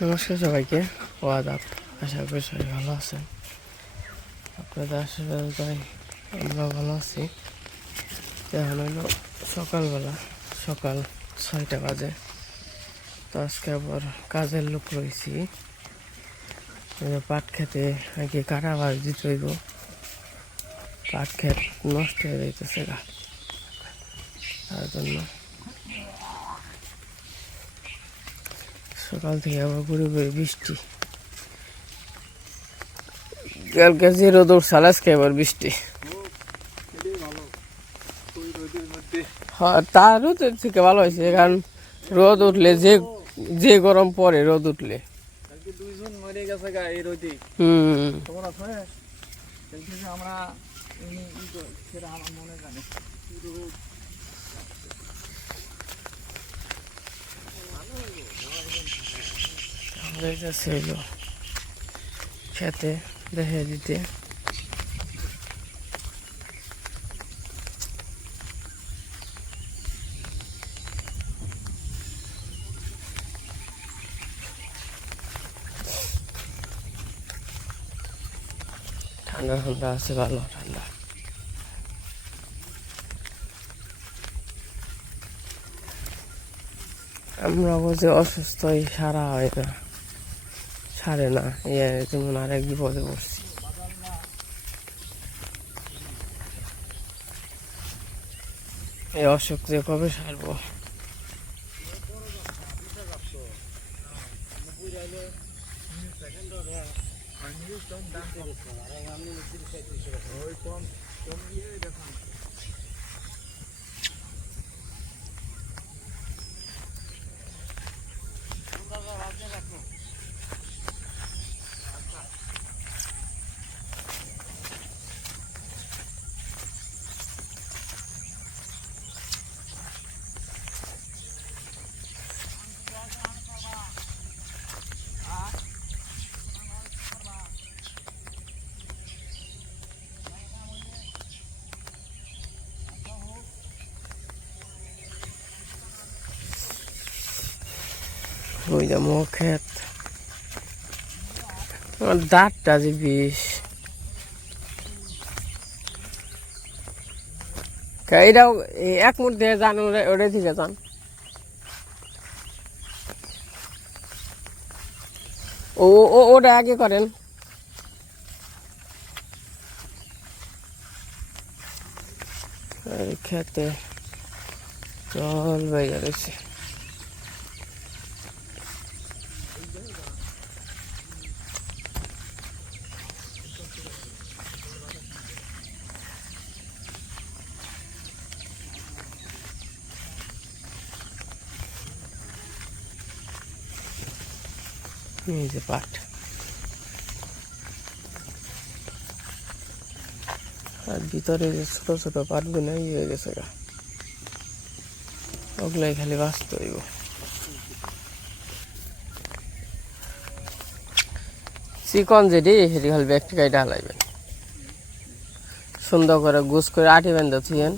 নমস্কার সবাইকে, আদাব। আশা করি সবাই ভালো আছেন। আপনাদের আশীর্বাদ তাই আমরা ভালো আছি। এখন হইলো সকালবেলা, সকাল 6টা বাজে। তো আজকে আবার কাজের লোক রয়েছি। পাট খেতে আগে কাটা বাজ দিতে হইব। পাট খেত নষ্ট হয়ে যাইতেছে গা, তার জন্য সকাল থেকে আবার ঘুরে ঘুরে বৃষ্টি। কালকে যে রোদ উঠছিল আজকে আবার বৃষ্টি। হ্যাঁ, তা রোদের থেকে ভালো হয়েছে, কারণ রোদ উঠলে যে গরম পড়ে রোদ উঠলে। খেতে দেখে দিতে ঠান্ডা ঠান্ডা আছে, ভালো ঠান্ডা। আমরা বলছি অসুস্থ সারা হয় না, ছাড়ে না। যেমন আরেক বিপদে পড়ছি। এই অসুখ যে কবে সারবো। ওই যে খেত, আমার দাঁতটা যে বিষ। এইটাও এক মুঠ দিয়ে যান, ওটাই থেকে যান। ওটা আগে করেন। খেতে জল বাইরে রয়েছে। এই যে পাট, আর ভিতরে যে ছোট ছোট পাটগুলো হয়ে গেছে গা, ওগুলাই খালি বাঁচতে হইব। চিকন যেটি সেটি খালি ব্যক্তি গাইটা হালাইবেন, সুন্দর করে গুছ করে আটি বেঁধে থুয়েন।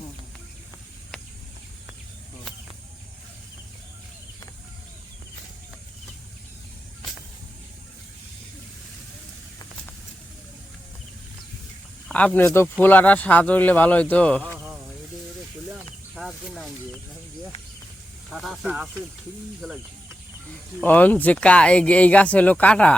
আপনি তো ফুল আটা স্বাদ হইলে ভালো হইতো। এই গাছ হলো কাটা।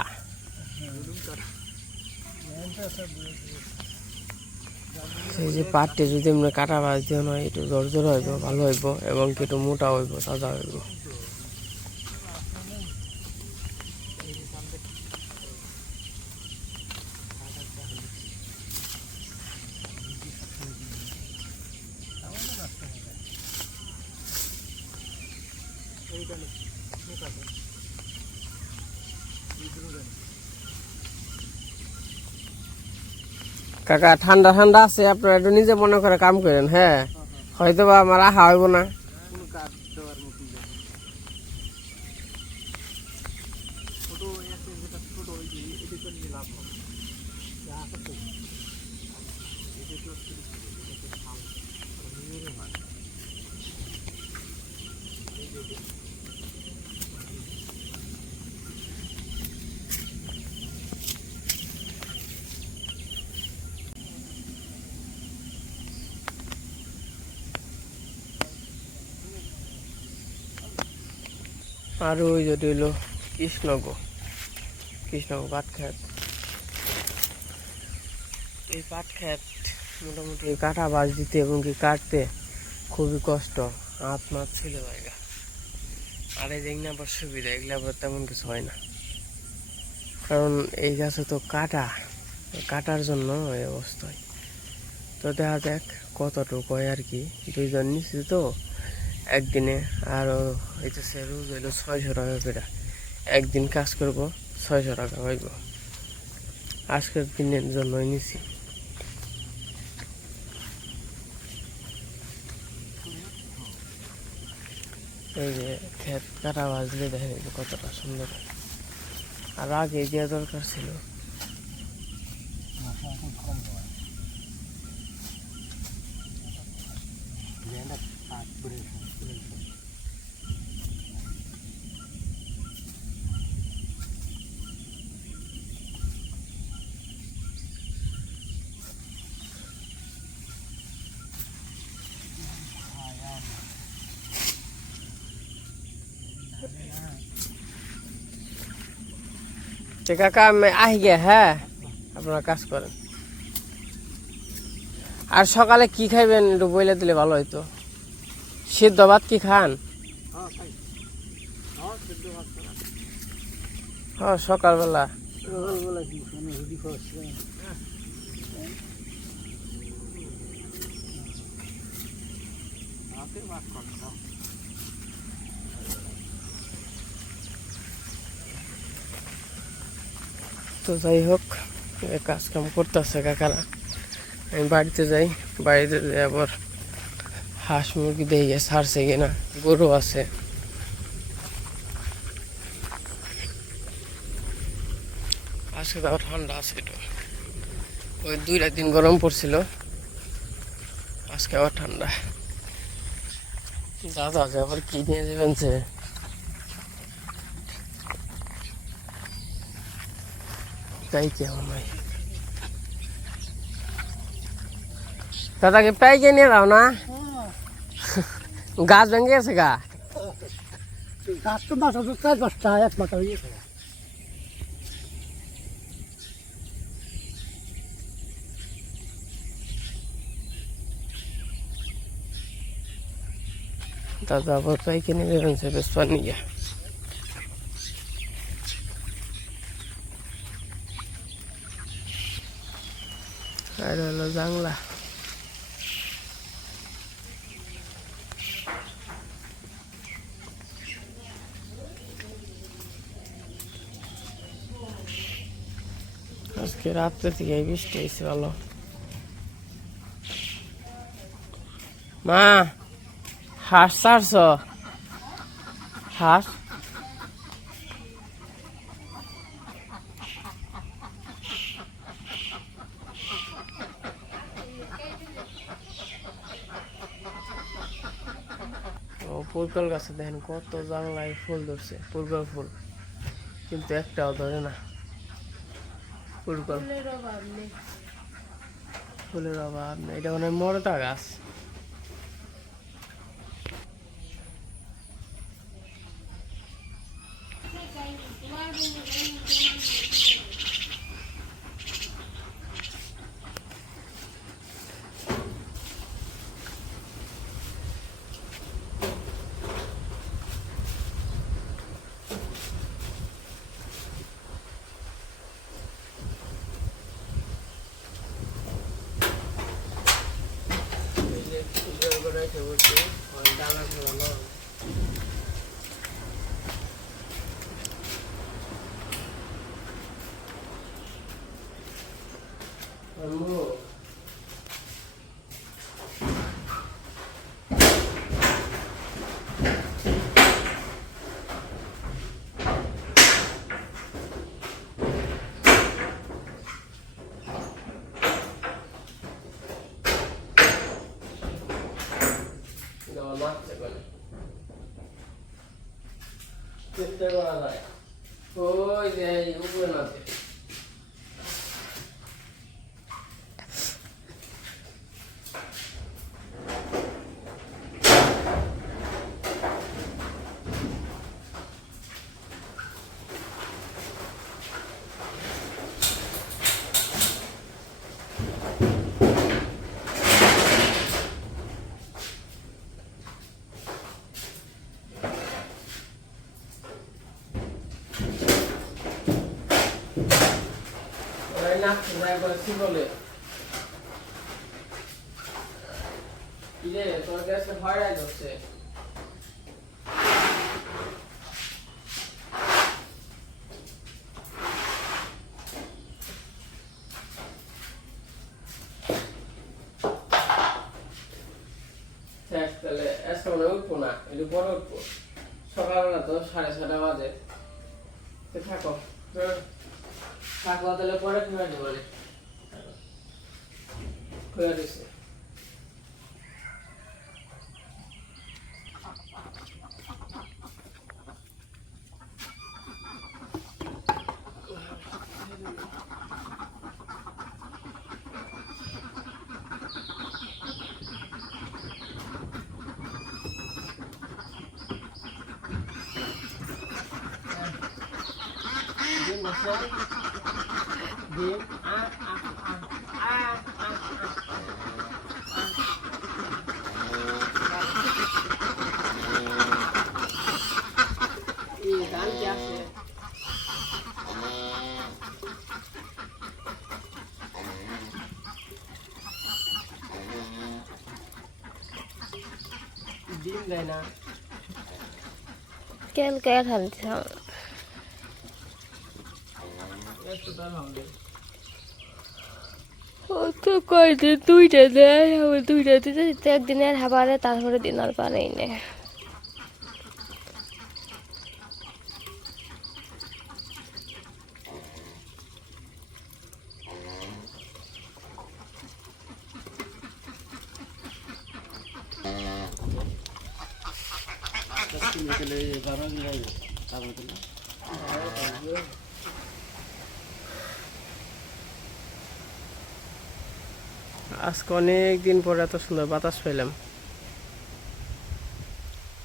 সেই যে পাটটি যদি আমরা কাটা বাজ দিয়ে নয়, একটু জোর হইব, ভালো হইব, এবং একটু মোটা হইব, তাজা হইব। কাকা ঠান্ডা ঠান্ডা আছে, আপনারা একটু নিজে মনে করে কাম করেন। হ্যাঁ, হয়তো বা আমার আহা হইব না। আর ওই যদি হইলো কৃষ্ণগো পাট ক্ষেত। এই পাট ক্ষেত মোটামুটি কাটা বাজ দিতে এবং কি কাটতে খুবই কষ্ট, হাত মাছ ছিল জায়গা। আর এই যে আবার সুবিধা, এগুলো আবার তেমন কিছু হয় না, কারণ এই গাছে তো কাটার জন্য এই অবস্থায়। তো দেখা যাক কতটুকু হয় আর কি। 2 জন নিচ্ছি তো একদিনে, আর হইতেছে রোজ হইলো 600 টাকা করে। একদিন কাজ করব 600 টাকা হইব। আজকের দিনের জন্যই নিছি। এই যে ক্ষেত কাটা বাজলে দেখেন এই যে কতটা সুন্দর। আর আগে দেওয়া দরকার ছিল। কাকা আমি আহি গে, হ্যাঁ আপনারা কাজ করেন। আর সকালে কি খাইবেন একটু বইলে দিলে ভালো হইতো। সিদ্ধ ভাত কি খান? হ্যাঁ সকালবেলা। তো যাই হোক, কাজ কাম করতেছে কাকারা। আমি বাড়িতে যাই, বাড়িতে যাই আবার হাঁস মুরগি দিয়ে ছাড়ছে কিনা, গরু আছে। আজকে তাও ঠান্ডা আছে একটু, ওই 2 দিন গরম পড়ছিল, আজকে আবার ঠান্ডা। দাদা আছে আবার কি নিয়ে যাবেন সে, তাই কেমন নাই। দাদাকে পাইকে নিয়ে যাও না, গাছ ভেঙে গেছে গা। গাছ তো মাথা তো 4-5টা, 1 মাথা হয়ে গেছে। দাদা আবার পাইকে নিয়ে যাবেন সে বেসপার নিয়ে। আর হলো জাংলা। আজকে রাত্রে থেকে বৃষ্টি হয়েছে ভালো। মা হাঁস ছাড়ছ? হাঁস পুরকল গাছে দেখেন কত জাংলায় ফুল ধরছে, পুরকল ফুল, কিন্তু একটাও ধরে না। পুরকল ফুলের অভাব নেই, এটা মানে মরতা গাছ। চেষ্টা করা যায়, ওই যে উপরে আছে। ওরাই নাচছে যাই করে কি বলে কি রে তোর কাছে ভয় লাগছে তাহলে আজকে মনে উঠবো না একটু পরে উঠবো সকালবেলা তো 6:30 বাজে তো থাকো থাকো তাহলে পরে খুঁজে দেবো খুঁজে দিচ্ছে ডিম গান কি আছে ডিম দেয় না কেন কে ঢালছ একটু তার হবে ও তো কয়দিন দুইটা দেয় আবার দুইটা দিতে দিতে একদিনের হাবারে তারপরে দিন আর পারেই না আজকে অনেক দিন পরে এত সুন্দর বাতাস পেলাম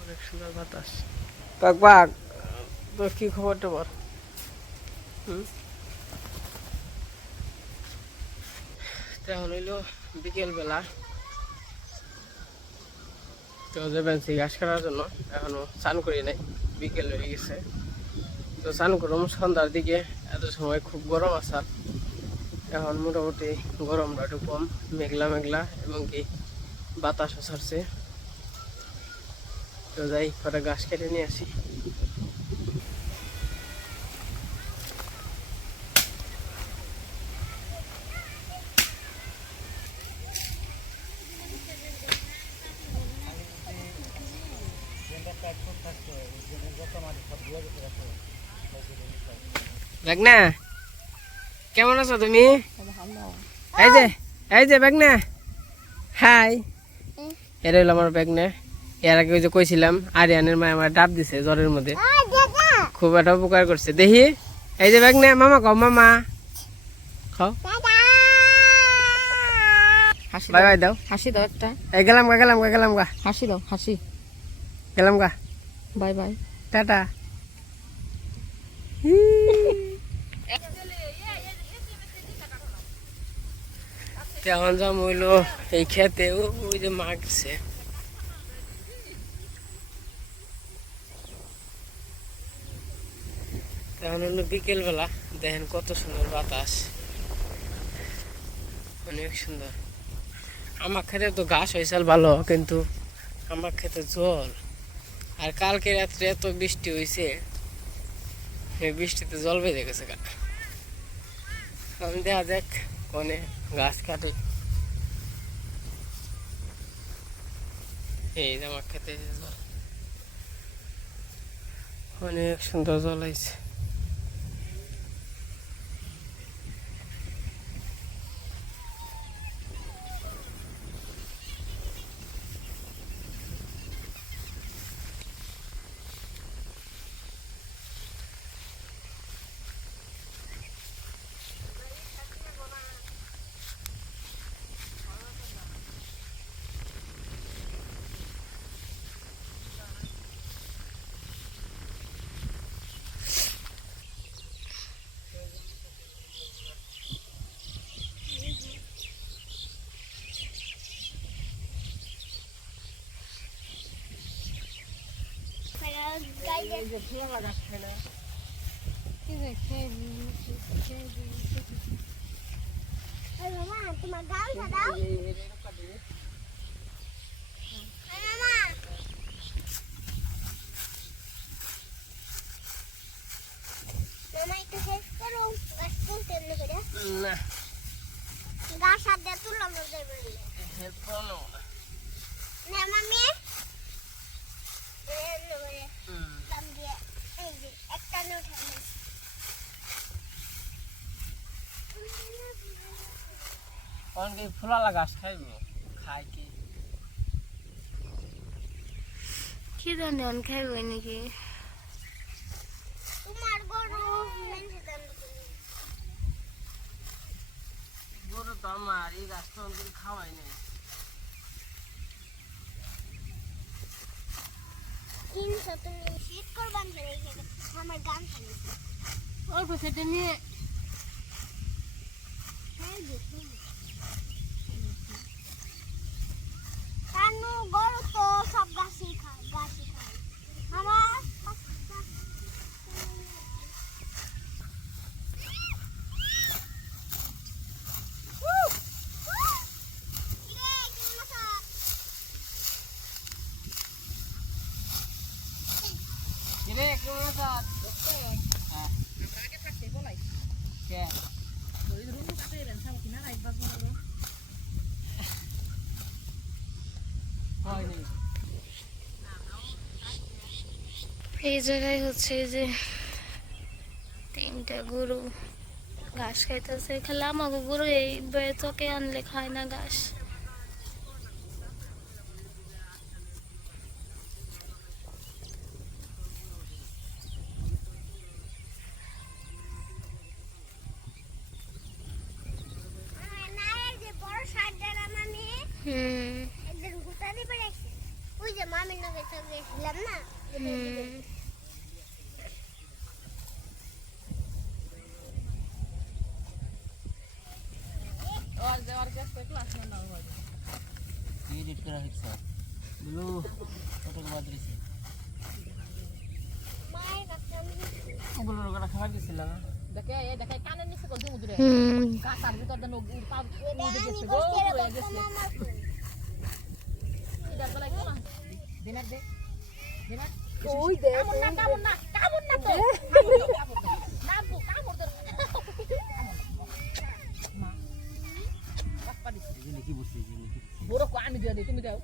অনেক সুন্দর বাতাস বাঘ বাঘ তোর কি খবর টবর এখন হইলো বিকেল বেলা তো যাবেন ঘাস কাটার জন্য এখনো স্নান করি নাই বিকেল হয়ে গেছে তো স্নান করলাম সন্ধ্যার দিকে এত সময় খুব গরম আসার এখন মোটামুটি গরমটা একটু কম মেঘলা মেঘলা এবং কি বাতাসও ছাড়ছে তো যাই কটা ঘাস কেটে নিয়ে আসি বেগনা কেমন আছো তুমি এই যে বেগনা হাই এটা হলো আমার বেগনা এর আগে ওই যে কইছিলাম আরিয়ানের মা আমার ডাব দিছে জ্বরের মধ্যে খুব একটা উপকার করছে দেখি এই যে বেগনা মামা খাও মামা খাও বাই বাই দাও হাসি দাও একটা এই গেলাম গা হাসি দাও হাসি গেলাম গা বাই বাই টাটা এখন যাম হইলো এই খেতে ওই যে মা গেছে এখন হলো বিকেল বেলা দেখেন কত সুন্দর বাতাস অনেক সুন্দর আমার খেতে তো ঘাস হয়েছিল ভালো কিন্তু আমার খেতে জল আর কালকে রাত্রে এত বৃষ্টি হয়েছে এই বৃষ্টিতে জল বেঁধে গেছে আমি দেখা যাক কোনে গাছ কাটে এই যে আমার খেতে জল অনেক সুন্দর জল হয়েছে মামা তোমার গামছা দাও মামা মামা একটু হেল্প করো গাছ তুলতে এমনি করে না গাছ হাত দিয়ে তুলানো যাবে হেল্প করো না মামি এমনি করে দাম দিয়ে এই যে একটা নোট আছে কোন কি ফুলালা গাছ খাইব খাই কি কি জানি আমি খাইব নাকি তোমার গরু মেনছে দাম গরু তো আমার এই গাছ তো আমি খাওয়াই নাই কিনছো তুমি শীত করবান ধরে এখানে আমার গান খালি অল্প সেটা নিয়ে কানু গরু তো সব গাছই খায় আমার কিরে কেমন আছিস হ্যাঁ আগে থাকতে বলাই কে ওই রুম কাটে রেন সামনে কিনা রাইবাস বলো হয় নাই এই জায়গায় হচ্ছে যে 3টা গরু ঘাস খাইতেছে খালি আমাকে গরু এই চকে আনলে খায় না ঘাস নায়ের যে বড় শার্টটা মামি একদিন ঘুরতে বেড়েছে ওই যে মামির নগে তো গেছিলাম না এডিট করা হচ্ছে ব্লু ফটো মাদ্রিসে মায়ের কাছে আমি ওগুলোর ওরা খাওয়া দিছিল না দেখে কানের নিচে কল দিমু দূরে কাটার ভিতর দেন উড় পা উড়ে গেছে গো উড়ে গেছে এটা বলে কি না দিনাক দে দিনাক ওই দে কামন না তো না বু কামড় ধর মা বাপ্পা দিছে কি বুঝছিস বড় কো আমি দিয়ে দিই তুমি দাও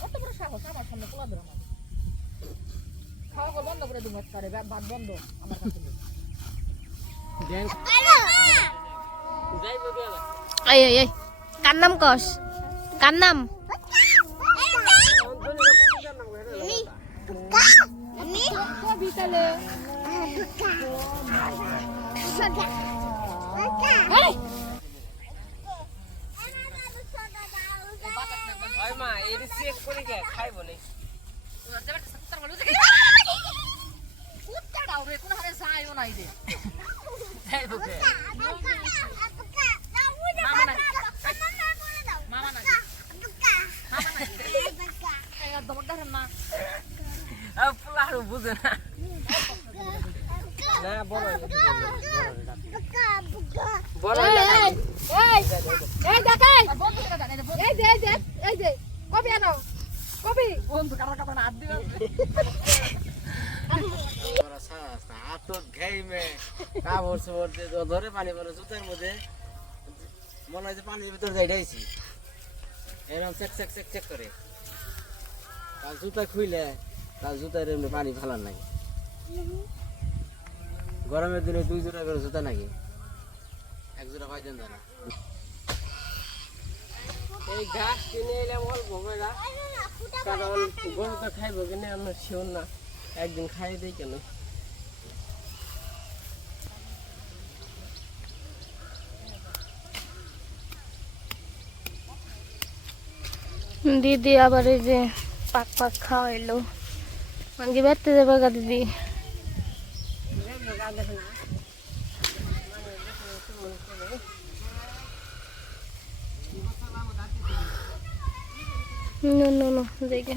কত বড় সাহস আমার সামনে পোলা ধরে না খাওয়া বন্ধ করে দিমু একবারে ভাত বন্ধ আমার কাছে দেন যাইব গে এই এই এই কার নাম কস কার নাম ওই মা এই চেক করে কে খাইব না কুত্তাটাও রে কোন হারে যায়ও নাই রে খাইব কে মামা না একদম ধরেন না আ পুলার বুঝে না না বড় বড় এই দেখাই বন্ধ করে দেন এই যে কবি আনো কবি বন্ধ কাটা কাটা হাত দিও বড় সাস হাত ঘাই মে কাপড় চোপড় দিয়ে ধরে পানি পড়ে জুতার মধ্যে মনে হয় যে পানির ভিতর যাই ডাইছি এরকম চেক চেক চেক চেক করে আর জুতা খুইলে তার জুতার এমনি পানি ফেলার নাই গরমের দিনে 2 জোড়া করে জুতা নাকি 1 জোড়া পাইতেন না এই ঘাস কিনে এলাম অল্প করে কারণ গরু তো খাইব কিনে আমরা শিওর না একদিন খাই দেই কেন দিদি আবার এই যে পাক পাক খাওয়াইলো মানে বেড়তে যাবে গা দিদি নো নো নো দেখে